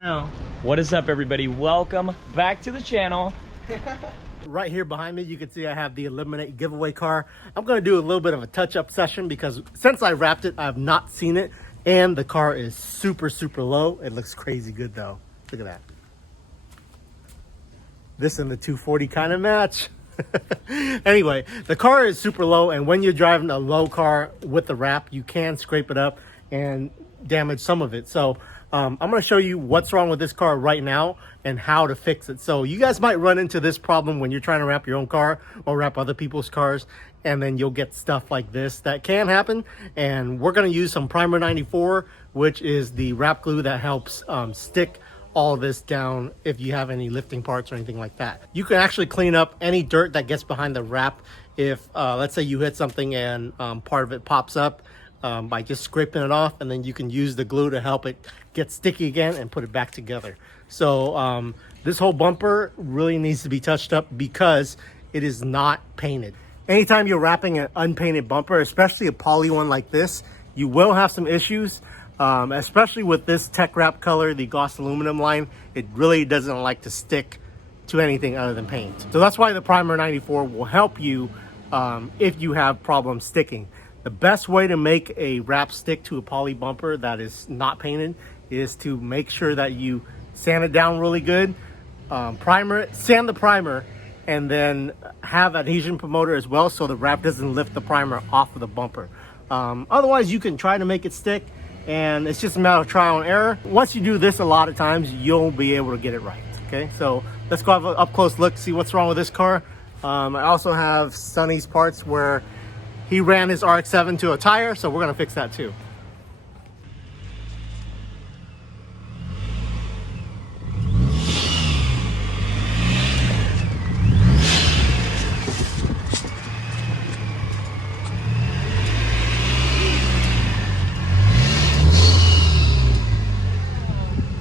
Now, what is up, everybody? Welcome back to the channel. Right here behind me, you can see I have the Eliminate giveaway car. I'm going to do a little bit of a touch-up session because since I wrapped it, I have not seen it. And the car is super low. It looks crazy good though. Look at that. This and the 240 kind of match. Anyway, the car is super low, and when you're driving a low car with the wrap, you can scrape it up and damage some of it. So I'm going to show you what's wrong with this car right now and how to fix it. So you guys might run into this problem when you're trying to wrap your own car or wrap other people's cars, and then you'll get stuff like this that can happen. And we're going to use some Primer 94, which is the wrap glue that helps stick all this down if you have any lifting parts or anything like that. You can actually clean up any dirt that gets behind the wrap if let's say you hit something and part of it pops up. By just scraping it off, and then you can use the glue to help it get sticky again and put it back together. So this whole bumper really needs to be touched up because it is not painted. Anytime you're wrapping an unpainted bumper, especially a poly one like this, you will have some issues, especially with this tech wrap color, the gloss aluminum line. It really doesn't like to stick to anything other than paint. So that's why the Primer 94 will help you if you have problems sticking. The best way to make a wrap stick to a poly bumper that is not painted is to make sure that you sand it down really good, primer it, sand the primer, and then have adhesion promoter as well so the wrap doesn't lift the primer off of the bumper. Otherwise, you can try to make it stick, and it's just a matter of trial and error. Once you do this a lot of times, you'll be able to get it right. Okay, so let's go have an up close look, see what's wrong with this car. I also have Sonny's parts where he ran his RX-7 to a tire, so we're gonna fix that too.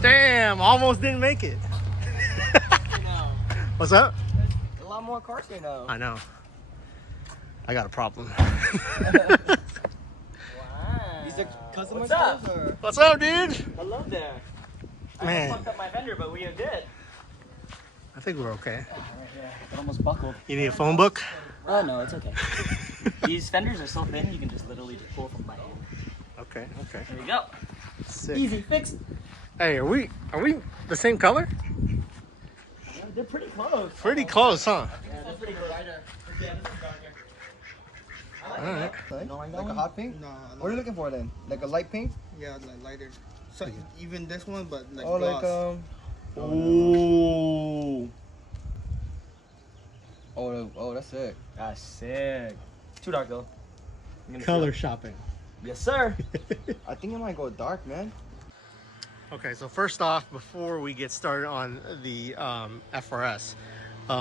Damn, almost didn't make it. What's up? A lot more cars here now. I know. I got a problem. Wow. These are custom What's up? or? What's up, dude? Hello there. Man. I fucked up my fender, but we did. I think we're okay. Yeah, it almost buckled. You need a phone book? Oh no, it's okay. These fenders are so thin, you can just literally just pull from my hand. Okay. There you go. Sick. Easy fix. Hey, are we the same color? Yeah, they're pretty close. Pretty close, huh? Yeah, they're pretty close. Yeah, this is darker. Alright. Like a hot pink? No, What are you looking for then? Like a light pink? yeah, like lighter. So even this one, but like Or gloss. like Ooh. oh, that's sick. That's sick. Too dark though. I'm gonna Color see shopping. it. Yes, sir. I think it might go dark, man. Okay, so first off, before we get started on the FRS,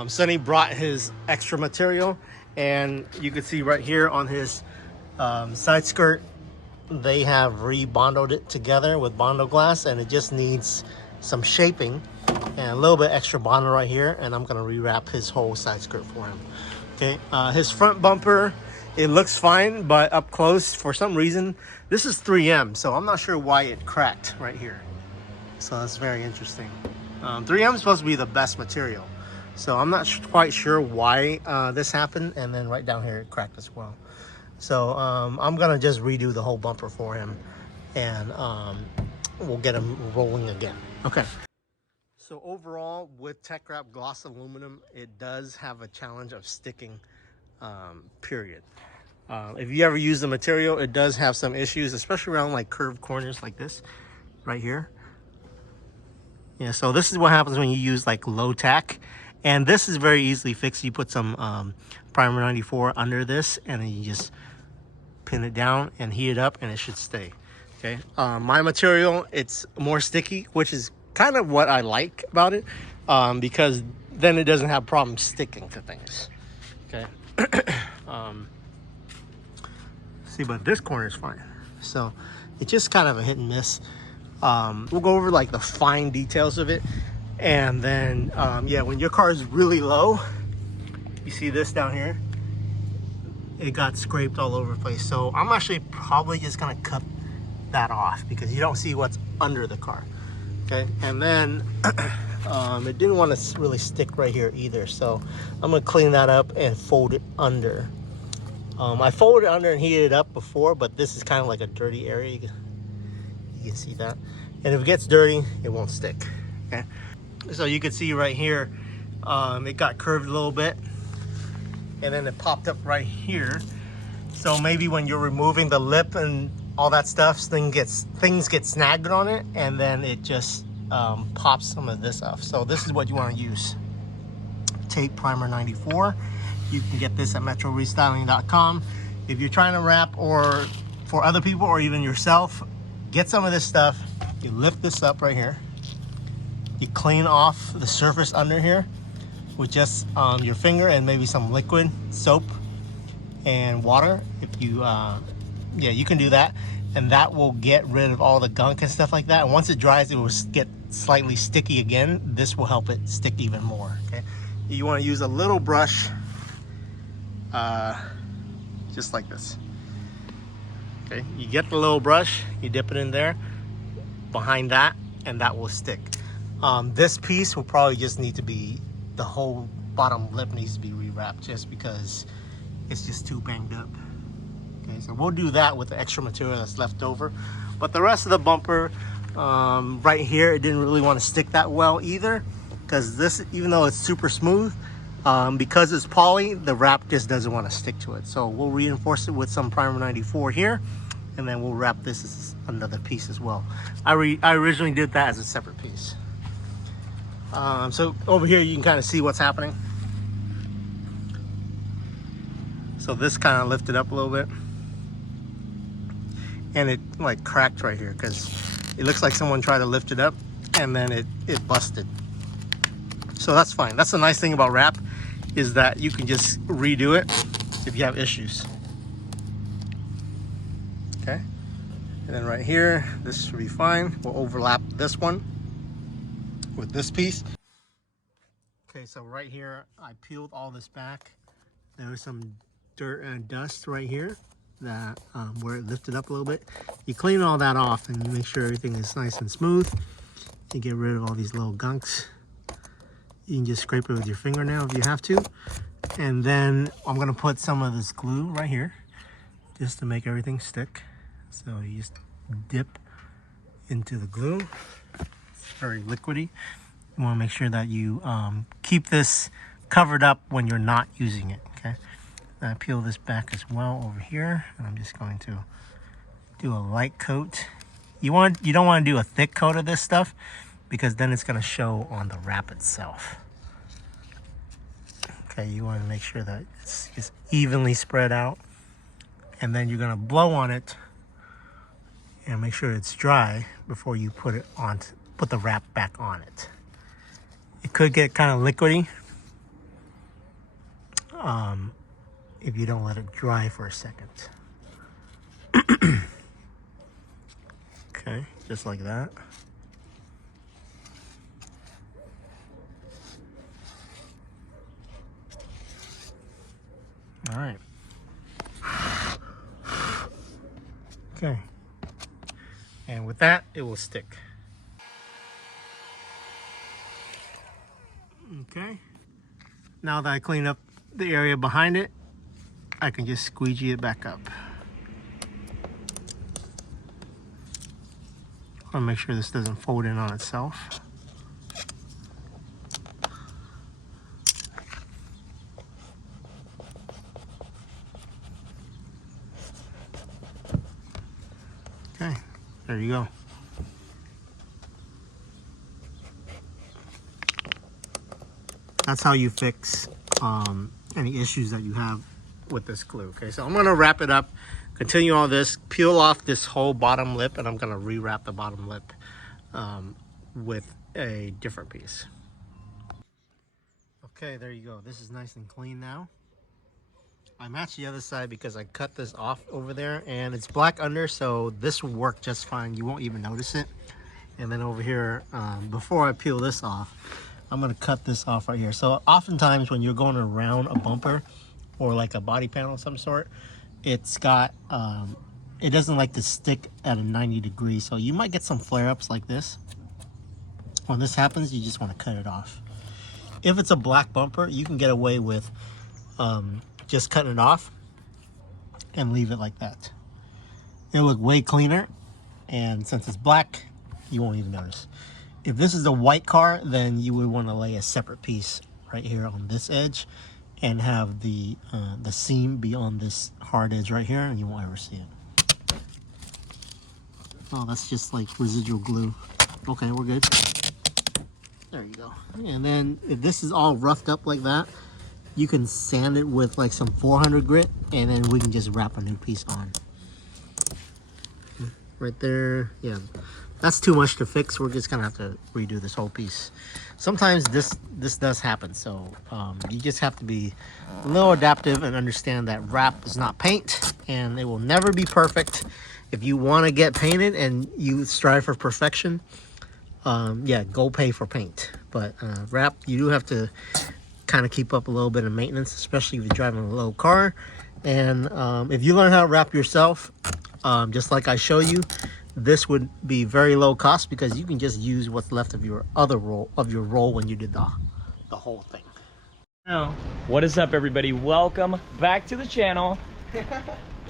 Sonny brought his extra material, and you can see right here on his side skirt, they have re-bondoed it together with Bondo glass, and it just needs some shaping and a little bit extra Bondo right here, and I'm gonna rewrap his whole side skirt for him. Okay, his front bumper, it looks fine, but up close, for some reason, this is 3M, so I'm not sure why it cracked right here. So that's very interesting. 3M is supposed to be the best material, so I'm not quite sure why this happened, and then right down here it cracked as well. So I'm gonna just redo the whole bumper for him, and we'll get him rolling again. Okay. So overall, with Tech Wrap Gloss Aluminum, it does have a challenge of sticking, period. If you ever use the material, it does have some issues, especially around like curved corners like this, right here. Yeah, so this is what happens when you use like low tack, and this is very easily fixed. You put some Primer 94 under this, and then you just pin it down and heat it up, and it should stay. Okay, my material, it's more sticky, which is kind of what I like about it, because then it doesn't have problems sticking to things. Okay. See, but this corner is fine, so it's just kind of a hit and miss. We'll go over like the fine details of it, and then yeah, when your car is really low, you see this down here, it got scraped all over the place. So I'm actually probably just gonna cut that off because you don't see what's under the car. Okay, and then it didn't want to really stick right here either, so I'm gonna clean that up and fold it under. I folded it under and heated it up before, but this is kind of like a dirty area. You can see that, and if it gets dirty, it won't stick. Okay, so you can see right here, it got curved a little bit, and then it popped up right here. So maybe when you're removing the lip and all that stuff, things get snagged on it, and then it just pops some of this off. So this is what you want to use. Tape Primer 94. You can get this at metrorestyling.com. If you're trying to wrap or for other people or even yourself, get some of this stuff. You lift this up right here. You clean off the surface under here with just your finger and maybe some liquid soap and water. If you yeah, you can do that, and that will get rid of all the gunk and stuff like that. And once it dries, it will get slightly sticky again. This will help it stick even more. Okay, you want to use a little brush, just like this. Okay, you get the little brush, you dip it in there behind that, and that will stick. This piece will probably just need to be, the whole bottom lip needs to be rewrapped, just because it's just too banged up. Okay, so we'll do that with the extra material that's left over. But the rest of the bumper, right here, it didn't really want to stick that well either, because this, even though it's super smooth, because it's poly, the wrap just doesn't want to stick to it. So we'll reinforce it with some Primer 94 here, and then we'll wrap this as another piece as well. I originally did that as a separate piece. So over here you can kind of see what's happening. So this kind of lifted up a little bit, and it like cracked right here because it looks like someone tried to lift it up and then it busted. So that's fine. That's the nice thing about wrap, is that you can just redo it if you have issues. Okay, and then right here, this should be fine. We'll overlap this one with this piece. Okay, so right here, I peeled all this back. There was some dirt and dust right here that where it lifted up a little bit. You clean all that off and you make sure everything is nice and smooth. You get rid of all these little gunks. You can just scrape it with your fingernail if you have to. And then I'm gonna put some of this glue right here just to make everything stick. So you just dip into the glue. It's very liquidy. You wanna make sure that you keep this covered up when you're not using it, okay? I peel this back as well over here, and I'm just going to do a light coat. You don't want to do a thick coat of this stuff, because then it's going to show on the wrap itself. Okay, you want to make sure that it's just evenly spread out, and then you're going to blow on it and make sure it's dry before you put the wrap back on it. It could get kind of liquidy if you don't let it dry for a second. Okay, just like that. All right. Okay. And with that, it will stick. Okay. Now that I clean up the area behind it, I can just squeegee it back up. I want to make sure this doesn't fold in on itself. Okay, there you go. That's how you fix any issues that you have with this glue. Okay, so I'm gonna wrap it up, continue all this, peel off this whole bottom lip, and I'm gonna rewrap the bottom lip with a different piece. Okay, there you go. This is nice and clean now. I matched the other side because I cut this off over there, and it's black under, so this will work just fine. You won't even notice it. And then over here, before I peel this off, I'm gonna cut this off right here. So oftentimes when you're going around a bumper or like a body panel of some sort, it's got, it doesn't like to stick at a 90 degrees. So you might get some flare-ups like this. when this happens, you just want to cut it off. If it's a black bumper, you can get away with just cutting it off and leave it like that. It'll look way cleaner, and since it's black, you won't even notice. If this is a white car, then you would want to lay a separate piece right here on this edge and have the seam be on this hard edge right here, and you won't ever see it. Oh, that's just like residual glue. Okay, we're good. There you go. And then if this is all roughed up like that, you can sand it with like some 400 grit, and then we can just wrap a new piece on. Right there. Yeah, that's too much to fix. We're just gonna have to redo this whole piece. Sometimes this does happen, so you just have to be a little adaptive and understand that wrap is not paint, and it will never be perfect. If you want to get painted and you strive for perfection, yeah, go pay for paint. But wrap, you do have to kind of keep up a little bit of maintenance, especially if you're driving a low car. And if you learn how to wrap yourself, just like I show you, this would be very low cost because you can just use what's left of your other roll when you did the whole thing. What is up, everybody? Welcome back to the channel.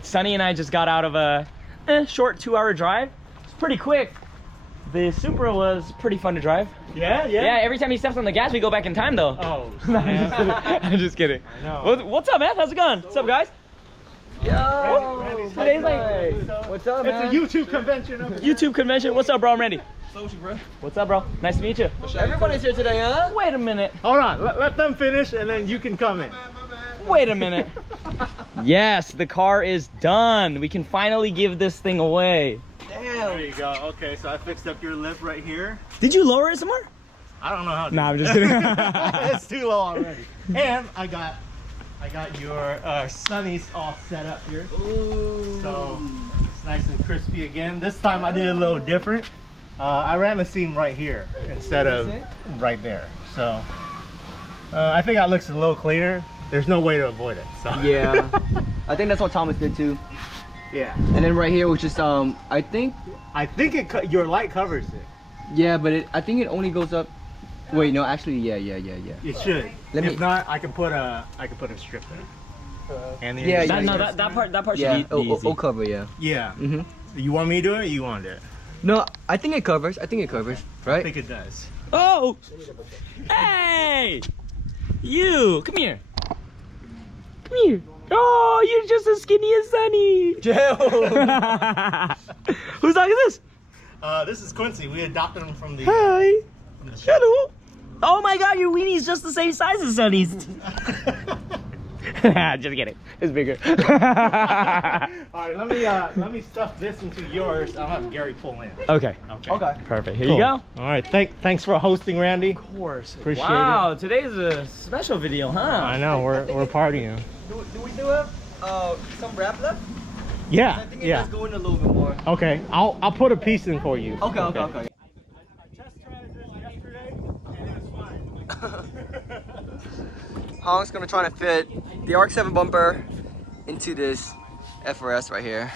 Sunny and I just got out of a short 2-hour drive. It's pretty quick. The Supra was pretty fun to drive. Yeah. Yeah, every time he steps on the gas, we go back in time, though. Oh, I'm just kidding. I know. What's up, man? How's it going? What's up, guys? Yo! Today's like... What's up, man? It's a YouTube convention. YouTube convention. What's up, bro? I'm Randy. What's up, bro? Nice to meet you. Everybody's here today, huh? Wait a minute. Hold on. Let them finish, and then you can come in. Wait a minute. Yes, the car is done. We can finally give this thing away. There you go. Okay, so I fixed up your lip right here. Did you lower it some more? I don't know how to. Nah, I'm just kidding. It's too low already. And I got your sunnies all set up here. Ooh. So it's nice and crispy again. This time I did a little different. I ran the seam right here instead of right there. So I think that looks a little cleaner. There's no way to avoid it. So Yeah. I think that's what Thomas did too. yeah. And then right here, which is I think your light covers it. yeah, but I think it only goes up. Wait, no, actually, yeah. It should. If not, I can put a strip there. And then Yeah, that part should Yeah, be easy. it'll cover, yeah. Yeah. Mhm. You want me to do it? Or you want it? No, I think it covers. I Right? think it does. Oh! Hey! You! Come here. Come here. Oh, you're just as skinny as Sunny. Whose dog is this? This is Quincy. We adopted him from the. Hi. From the show. Hello. Oh my God, your weenie's just the same size as Sunny's. Just kidding. It's bigger. All right, let me stuff this into yours. I'll have Gary pull in. Okay. Okay. Perfect. Here Cool. you go. All right. Thanks for hosting, Randy. Of course. Appreciate wow, today's a special video, huh? I know we're partying. Do we do have some wrap left? Yeah. I think it Yeah. does go in a little bit more. Okay. I'll put a piece in for you. Okay. I test drive this yesterday, and it was fine. Hong's gonna try to fit the RX-7 bumper into this FRS right here.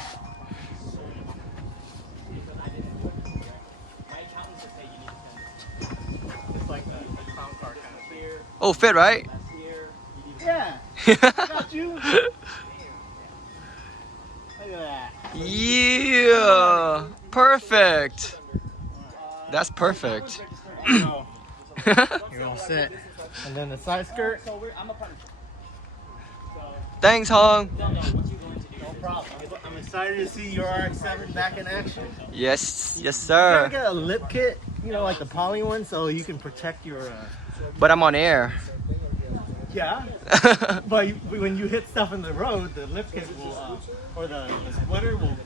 It's like a clown car kind of thing. Oh, fit, right? Yeah. Got you. Look at that. Yeah, perfect. That's perfect. So, you're all set. And then the side skirt. Thanks, Hong. No problem. I'm excited to see your RX-7 back in action. Yes, You gotta sir. get a lip kit, like the poly one, so you can protect your. But I'm on air. Yeah. But when you hit stuff in the road, the lip kit will, or the splitter will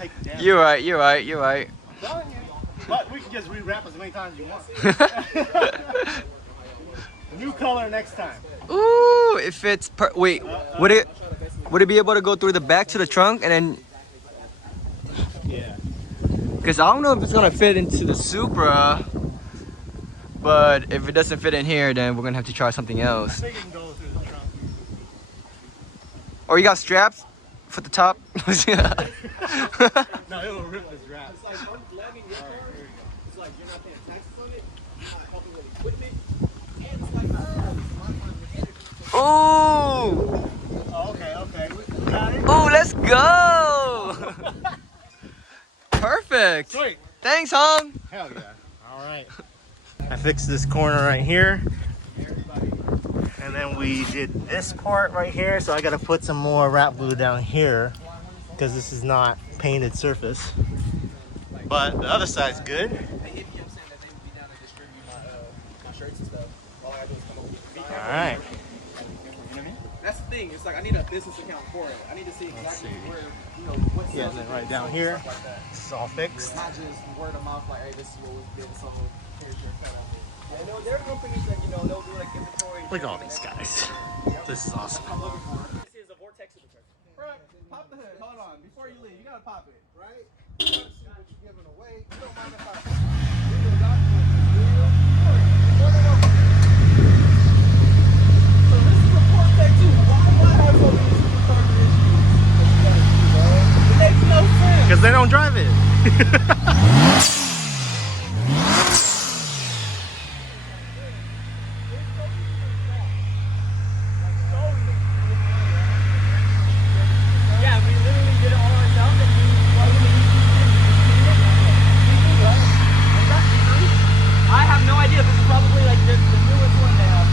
take the damage. You're right. I'm telling you. But we can just rewrap as many times as you want. New color next time. Ooh, it fits. Wait, would it be able to go through the back to the trunk and then? Yeah. Because I don't know if it's gonna fit into the Supra, but if it doesn't fit in here, then we're gonna have to try something I else. think it can go through the trunk. Or you got straps for the top? No, it will rip this wrap. Alright, here we go. Oh! Okay. We got it. Oh, let's go! Perfect! Sweet. Thanks, Hung! Hell yeah. All right. I fixed this corner right here. And then we did this part right here. So I got to put some more wrap glue down here because this is not painted surface. But the other side's good. All right. That's the thing. It's like I need a business account for it. I need to see exactly where, what Yeah, then right down here. Like that. This is all fixed. It's not just word of mouth. Like, hey, this is what we did. So here's your cut on it. Yeah, there are companies that they'll do like inventory. Look at all these guys. This is awesome. This is a vortex of the truck. Bro, pop the hood. Hold on. Before you leave, you gotta pop it, right? You gotta see what you're giving away. You don't mind if I legal documents. So this is a vortex too. Why have so many supercharger issues? It makes no sense. Because they don't drive it. Yeah, we literally did it all ourselves and we plugged in the I have no idea. This is probably like the newest one they have.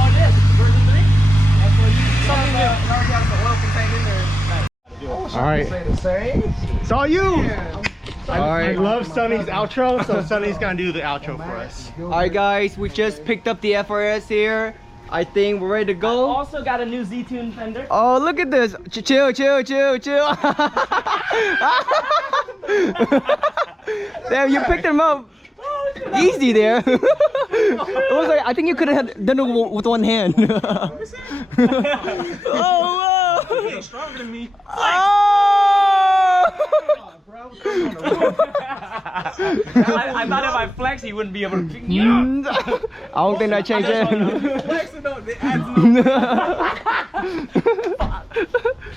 Oh, it is. Version 3? That's what you something new. Already has the oil contained in there. All right. Say the same. It's all you. I Alright. love Sonny's outro, so Sonny's gonna do the outro for us. Alright, guys, we just picked up the FRS here. I think we're ready to go. Also got a new Z-Tune fender. Oh, look at this. Chill. Damn, you picked him up easy there. It was like, I think you could have done it with one hand. Oh, whoa. You're stronger than me. Oh! I thought if I flex, he wouldn't be able to pick me up. I don't think that changed it. Flexing though, it adds no.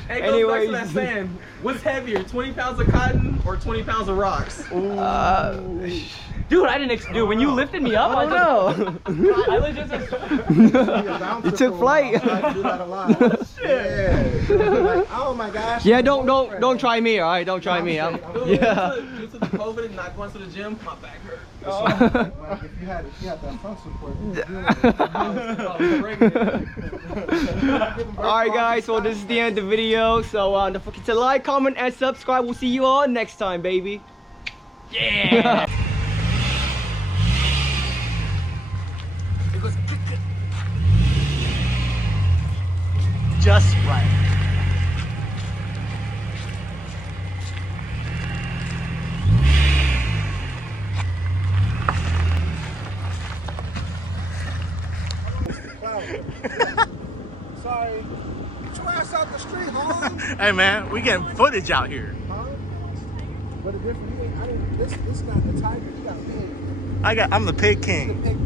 Hey, goes back to that Anyways. saying, what's heavier, 20 pounds of cotton or 20 pounds of rocks? Dude, I didn't. Dude, when you lifted me up, I don't know. I legit just. You took flight. Oh my gosh. Yeah, don't try me, all right? Don't try me. Yeah. Due to the COVID and not going to the gym, my back hurt. If you had that function for All right, guys. So this is the end of the video. So don't forget to like, comment, and subscribe. We'll see you all next time, baby. Yeah. Just right. Sorry. Get your ass out the street, home. Hey man, we getting footage out here. But the difference, this got the tiger, you got pig. I'm the pig king. Pig